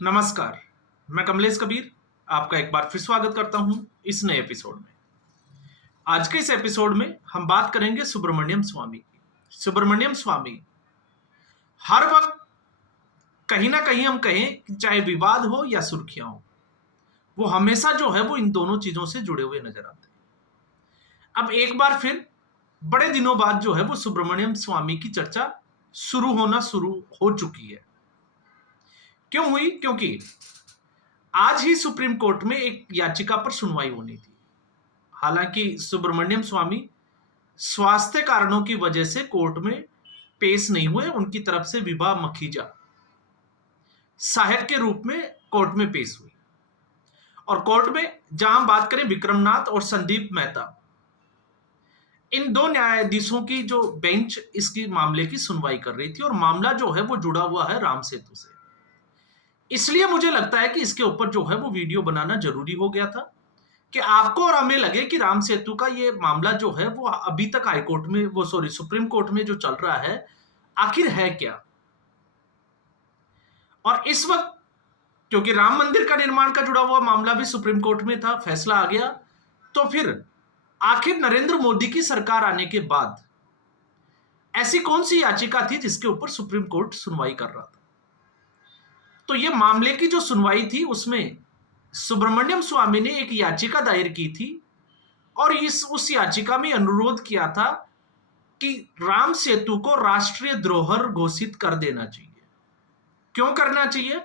नमस्कार, मैं कमलेश कबीर आपका एक बार फिर स्वागत करता हूं इस नए एपिसोड में। आज के इस एपिसोड में हम बात करेंगे सुब्रमण्यम स्वामी की। सुब्रमण्यम स्वामी हर वक्त कहीं ना कहीं हम कहें कि चाहे विवाद हो या सुर्खियां हो, वो हमेशा जो है वो इन दोनों चीजों से जुड़े हुए नजर आते हैं। अब एक बार फिर बड़े दिनों बाद जो है वो सुब्रमण्यम स्वामी की चर्चा शुरू हो चुकी है। क्यों हुई? क्योंकि आज ही सुप्रीम कोर्ट में एक याचिका पर सुनवाई होनी थी। हालांकि सुब्रमण्यम स्वामी स्वास्थ्य कारणों की वजह से कोर्ट में पेश नहीं हुए। उनकी तरफ से विभा मखीजा सहायक के रूप में कोर्ट में पेश हुई और कोर्ट में जहां बात करें विक्रमनाथ और संदीप मेहता, इन दो न्यायाधीशों की जो बेंच इसकी मामले की सुनवाई कर रही थी और मामला जो है वो जुड़ा हुआ है राम सेतु से। इसलिए मुझे लगता है कि इसके ऊपर जो है वो वीडियो बनाना जरूरी हो गया था कि आपको और हमें लगे कि राम सेतु का ये मामला जो है वो अभी तक हाईकोर्ट में सुप्रीम कोर्ट में जो चल रहा है आखिर है क्या। और इस वक्त क्योंकि राम मंदिर का निर्माण का जुड़ा हुआ मामला भी सुप्रीम कोर्ट में था, फैसला आ गया, तो फिर आखिर नरेंद्र मोदी की सरकार आने के बाद ऐसी कौन सी याचिका थी जिसके ऊपर सुप्रीम कोर्ट सुनवाई कर रहा था। तो ये मामले की जो सुनवाई थी उसमें सुब्रमण्यम स्वामी ने एक याचिका दायर की थी और उस याचिका में अनुरोध किया था कि राम सेतु को राष्ट्रीय धरोहर घोषित कर देना चाहिए। क्यों करना चाहिए?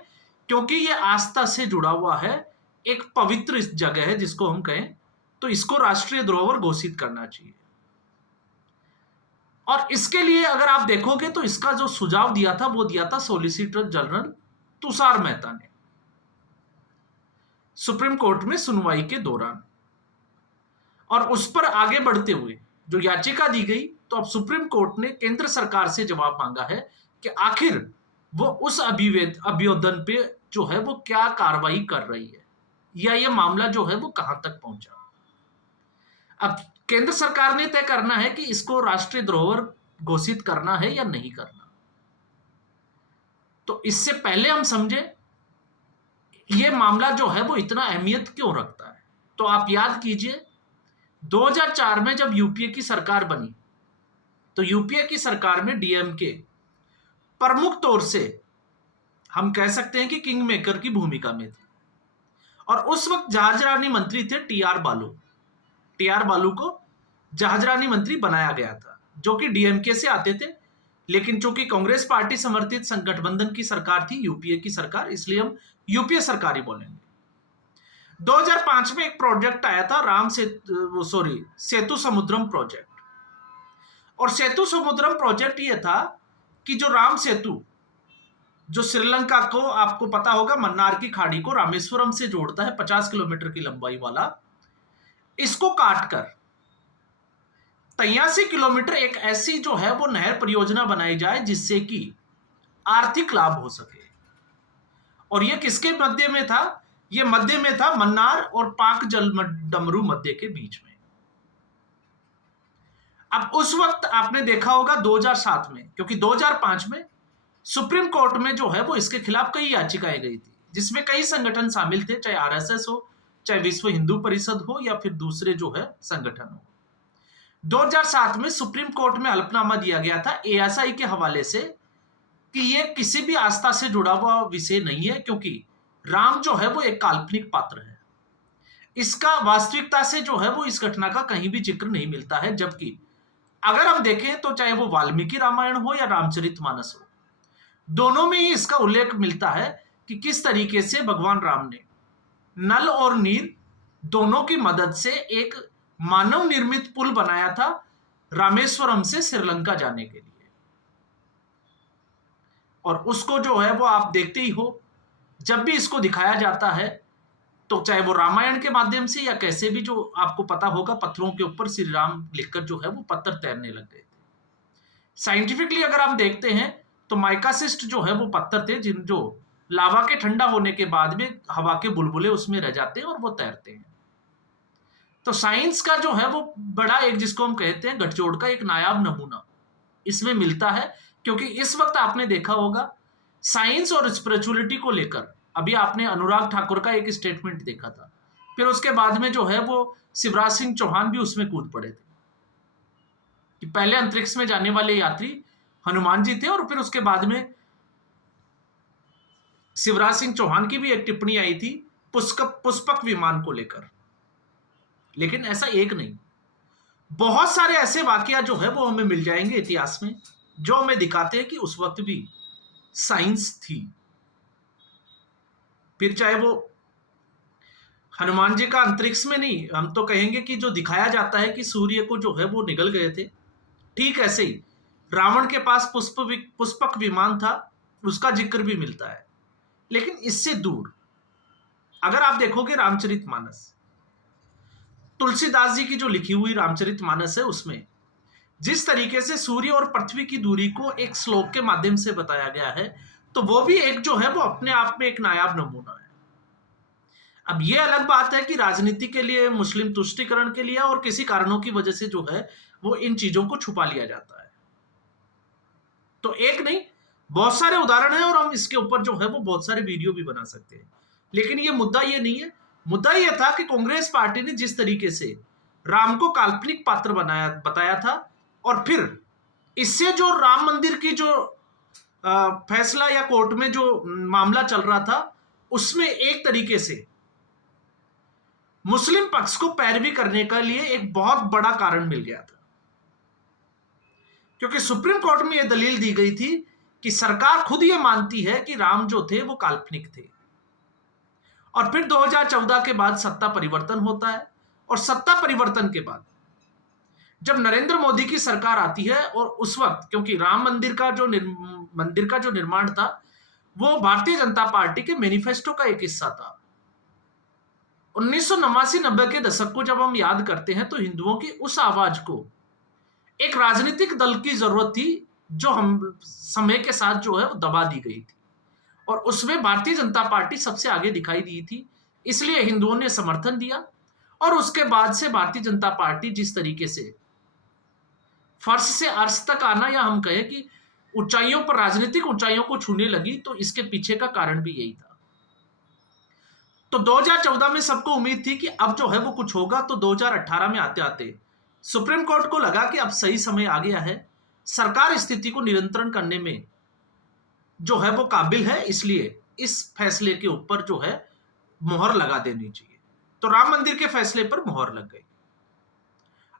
क्योंकि यह आस्था से जुड़ा हुआ है, एक पवित्र जगह है जिसको हम कहें, तो इसको राष्ट्रीय धरोहर घोषित करना चाहिए। और इसके लिए अगर आप देखोगे तो इसका जो सुझाव दिया था वो दिया था सॉलिसिटर जनरल तुषार मेहता ने सुप्रीम कोर्ट में सुनवाई के दौरान। और उस पर आगे बढ़ते हुए जो याचिका दी गई, तो अब सुप्रीम कोर्ट ने केंद्र सरकार से जवाब मांगा है कि आखिर वो उस अभ्युदन पे जो है वो क्या कार्रवाई कर रही है या ये मामला जो है वो कहां तक पहुंचा। अब केंद्र सरकार ने तय करना है कि इसको राष्ट्रीय धरोहर घोषित करना है या नहीं करना। तो इससे पहले हम समझे ये मामला जो है वो इतना अहमियत क्यों रखता है। तो आप याद कीजिए 2004 में जब यूपीए की सरकार बनी तो यूपीए की सरकार में डीएमके प्रमुख तौर से हम कह सकते हैं कि किंग मेकर की भूमिका में थी और उस वक्त जहाजरानी मंत्री थे टीआर बालू को जहाजरानी मंत्री बनाया गया था, जो कि डीएमके से आते थे। लेकिन चूंकि कांग्रेस पार्टी समर्थित गठबंधन की सरकार थी, यूपीए की सरकार, इसलिए हम यूपीए सरकार ही बोलेंगे। 2005 में एक प्रोजेक्ट आया था सेतु समुद्रम प्रोजेक्ट। और सेतु समुद्रम प्रोजेक्ट ये था कि जो राम सेतु जो श्रीलंका को, आपको पता होगा, मन्नार की खाड़ी को रामेश्वरम से जोड़ता है, 50 किलोमीटर की लंबाई वाला, इसको काटकर 83 किलोमीटर एक ऐसी जो है वो नहर परियोजना बनाई जाए जिससे कि आर्थिक लाभ हो सके। और ये किसके मध्य में था? ये मध्य में था मन्नार और पाक जल डमरू मध्य के बीच में। अब उस वक्त आपने देखा होगा 2007 में, क्योंकि 2005 में सुप्रीम कोर्ट में जो है वो इसके खिलाफ कई याचिकाएं गई थी जिसमें कई संगठन शामिल थे, चाहे आरएसएस हो, चाहे विश्व हिंदू परिषद हो या फिर दूसरे जो है संगठन हो। 2007 में सुप्रीम कोर्ट में हलफनामा दिया गया था एएसआई के हवाले से कि यह किसी भी आस्था से जुड़ा हुआ विषय नहीं है, क्योंकि राम जो है वो एक काल्पनिक पात्र है। इसका वास्तविकता से जो है वो इस घटना का कहीं भी जिक्र नहीं मिलता है। जबकि अगर हम देखें तो चाहे वो वाल्मीकि रामायण हो या रामचरितमानस हो, दोनों में ही इसका उल्लेख मिलता है कि किस तरीके से भगवान राम ने नल और नीर दोनों की मदद से एक मानव निर्मित पुल बनाया था रामेश्वरम से श्रीलंका जाने के लिए। और उसको जो है वो आप देखते ही हो, जब भी इसको दिखाया जाता है तो चाहे वो रामायण के माध्यम से या कैसे भी, जो आपको पता होगा पत्थरों के ऊपर श्री राम लिखकर जो है वो पत्थर तैरने लग गए थे। साइंटिफिकली अगर आप देखते हैं तो माइकासिस्ट जो है वो पत्थर थे जो लावा के ठंडा होने के बाद में हवा के बुलबुले उसमें रह जाते हैं और वो तैरते हैं। तो साइंस का जो है वो बड़ा एक, जिसको हम कहते हैं गठजोड़ का एक नायाब नमूना इसमें मिलता है। क्योंकि इस वक्त आपने देखा होगा साइंस और स्पिरिचुअलिटी को लेकर अभी आपने अनुराग ठाकुर का एक स्टेटमेंट देखा था, फिर उसके बाद में जो है वो शिवराज सिंह चौहान भी उसमें कूद पड़े थे कि पहले अंतरिक्ष में जाने वाले यात्री हनुमान जी थे, और फिर उसके बाद में शिवराज सिंह चौहान की भी एक टिप्पणी आई थी पुष्पक विमान को लेकर। लेकिन ऐसा एक नहीं, बहुत सारे ऐसे वाकया जो है वो हमें मिल जाएंगे इतिहास में, जो हमें दिखाते हैं कि उस वक्त भी साइंस थी। फिर चाहे वो हनुमान जी का अंतरिक्ष में नहीं, हम तो कहेंगे कि जो दिखाया जाता है कि सूर्य को जो है वो निगल गए थे, ठीक ऐसे ही रावण के पास पुष्पक विमान था, उसका जिक्र भी मिलता है। लेकिन इससे दूर अगर आप देखोगे रामचरितमानस, तुलसीदास जी की जो लिखी हुई रामचरितमानस है, उसमें जिस तरीके से सूर्य और पृथ्वी की दूरी को एक श्लोक के माध्यम से बताया गया है, तो वो भी एक जो है वो अपने आप में एक नायाब नमूना है। अब ये अलग बात है कि राजनीति के लिए, मुस्लिम तुष्टीकरण के लिए और किसी कारणों की वजह से जो है वो इन चीजों को छुपा लिया जाता है। तो एक नहीं, बहुत सारे उदाहरण हैं, और हम इसके ऊपर जो है वो बहुत सारे वीडियो भी बना सकते हैं। लेकिन ये मुद्दा ये नहीं है। मुद्दा ये था कि कांग्रेस पार्टी ने जिस तरीके से राम को काल्पनिक पात्र बताया था, और फिर इससे जो राम मंदिर की जो फैसला या कोर्ट में जो मामला चल रहा था, उसमें एक तरीके से मुस्लिम पक्ष को पैरवी करने के लिए एक बहुत बड़ा कारण मिल गया था, क्योंकि सुप्रीम कोर्ट में यह दलील दी गई थी कि सरकार खुद यह मानती है कि राम जो थे वो काल्पनिक थे। और फिर 2014 के बाद सत्ता परिवर्तन होता है, और सत्ता परिवर्तन के बाद जब नरेंद्र मोदी की सरकार आती है, और उस वक्त क्योंकि राम मंदिर का जो निर्माण था वो भारतीय जनता पार्टी के मैनिफेस्टो का एक हिस्सा था। 1989-90 के दशक को जब हम याद करते हैं, तो हिंदुओं की उस आवाज को एक राजनीतिक दल की जरूरत थी, जो हम समय के साथ जो है वो दबा दी गई थी, और उसमें भारतीय जनता पार्टी सबसे आगे दिखाई दी थी। इसलिए हिंदुओं ने समर्थन दिया, और उसके बाद से भारतीय जनता पार्टी जिस तरीके से फर्श से अर्श तक आना, या हम कहें कि ऊंचाइयों पर, राजनीतिक ऊंचाइयों को छूने लगी, तो इसके पीछे का कारण भी यही था। तो 2014 में सबको उम्मीद थी कि अब जो है वो कुछ होगा, तो 2018 में आते आते सुप्रीम कोर्ट को लगा कि अब सही समय आ गया है, सरकार स्थिति को नियंत्रण करने में जो है वो काबिल है, इसलिए इस फैसले के ऊपर जो है मोहर लगा देनी चाहिए। तो राम मंदिर के फैसले पर मोहर लग गई।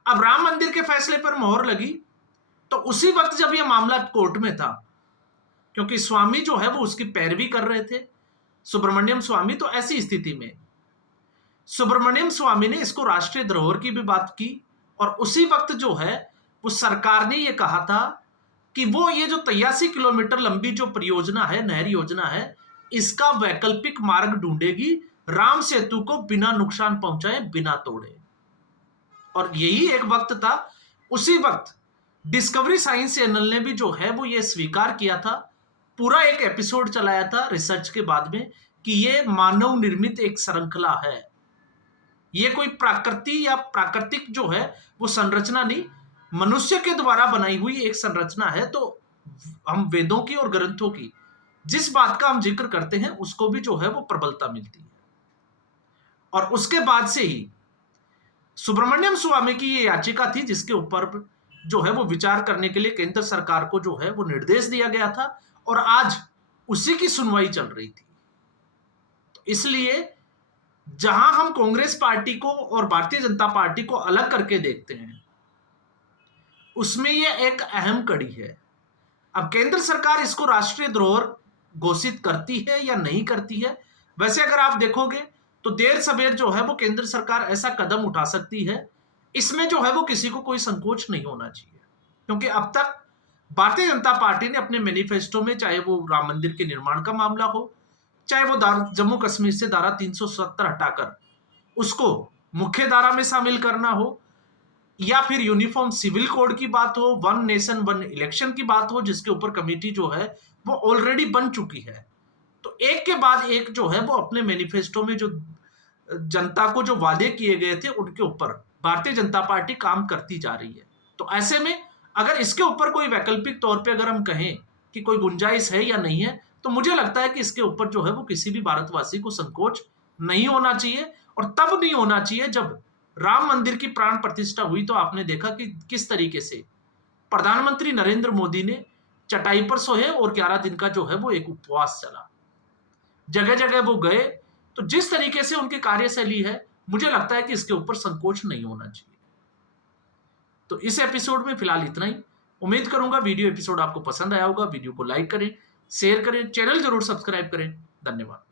अब राम मंदिर के फैसले पर मोहर लगी, तो उसी वक्त जब यह मामला कोर्ट में था, क्योंकि स्वामी जो है वो उसकी पैरवी कर रहे थे, सुब्रमण्यम स्वामी, तो ऐसी स्थिति में सुब्रमण्यम स्वामी ने इसको राष्ट्रीय धरोहर की भी बात की, और उसी वक्त जो है वो सरकार ने ये कहा था कि वो ये जो 83 किलोमीटर लंबी जो परियोजना है, नहर योजना है, इसका वैकल्पिक मार्ग ढूंढेगी, राम सेतु को बिना नुकसान पहुंचाए, बिना तोड़े। और यही एक वक्त था, उसी वक्त डिस्कवरी साइंस चैनल ने भी जो है वो ये स्वीकार किया था, पूरा एक एपिसोड चलाया था रिसर्च के बाद में, कि ये मानव निर्मित एक श्रृंखला है, ये कोई प्राकृति या प्राकृतिक जो है वो संरचना नहीं, मनुष्य के द्वारा बनाई हुई एक संरचना है। तो हम वेदों की और ग्रंथों की जिस बात का हम जिक्र करते हैं, उसको भी जो है वो प्रबलता मिलती है। और उसके बाद से ही सुब्रमण्यम स्वामी की ये याचिका थी, जिसके ऊपर जो है वो विचार करने के लिए केंद्र सरकार को जो है वो निर्देश दिया गया था, और आज उसी की सुनवाई चल रही थी। तो इसलिए जहां हम कांग्रेस पार्टी को और भारतीय जनता पार्टी को अलग करके देखते हैं, उसमें यह एक अहम कड़ी है। अब केंद्र सरकार इसको राष्ट्रीय धरोहर घोषित करती है या नहीं करती है, वैसे अगर आप देखोगे तो देर सवेर जो है वो केंद्र सरकार ऐसा कदम उठा सकती है, इसमें जो है वो किसी को कोई संकोच नहीं होना चाहिए। क्योंकि अब तक भारतीय जनता पार्टी ने अपने मैनिफेस्टो में, चाहे वो राम मंदिर के निर्माण का मामला हो, चाहे वो जम्मू कश्मीर से धारा 370 हटाकर उसको मुख्य धारा में शामिल करना हो, या फिर यूनिफॉर्म सिविल कोड की बात हो, वन नेशन वन इलेक्शन की बात हो, जिसके ऊपर कमेटी जो है वो ऑलरेडी बन चुकी है। तो एक के बाद एक जो है वो अपने मैनिफेस्टो में जो जनता को जो वादे किए गए थे, उनके ऊपर भारतीय जनता पार्टी काम करती जा रही है। तो ऐसे में अगर इसके ऊपर कोई वैकल्पिक तौर पे अगर हम कहें कि कोई गुंजाइश है या नहीं है, तो मुझे लगता है कि इसके ऊपर जो है वो किसी भी भारतवासी को संकोच नहीं होना चाहिए, और तब नहीं होना चाहिए जब राम मंदिर की प्राण प्रतिष्ठा हुई तो आपने देखा कि किस तरीके से प्रधानमंत्री नरेंद्र मोदी ने चटाई पर सोए और 11 दिन का जो है वो एक उपवास चला, जगह जगह वो गए। तो जिस तरीके से उनकी कार्यशैली है, मुझे लगता है कि इसके ऊपर संकोच नहीं होना चाहिए। तो इस एपिसोड में फिलहाल इतना ही। उम्मीद करूंगा वीडियो एपिसोड आपको पसंद आया होगा। वीडियो को लाइक करें, शेयर करें, चैनल जरूर सब्सक्राइब करें। धन्यवाद।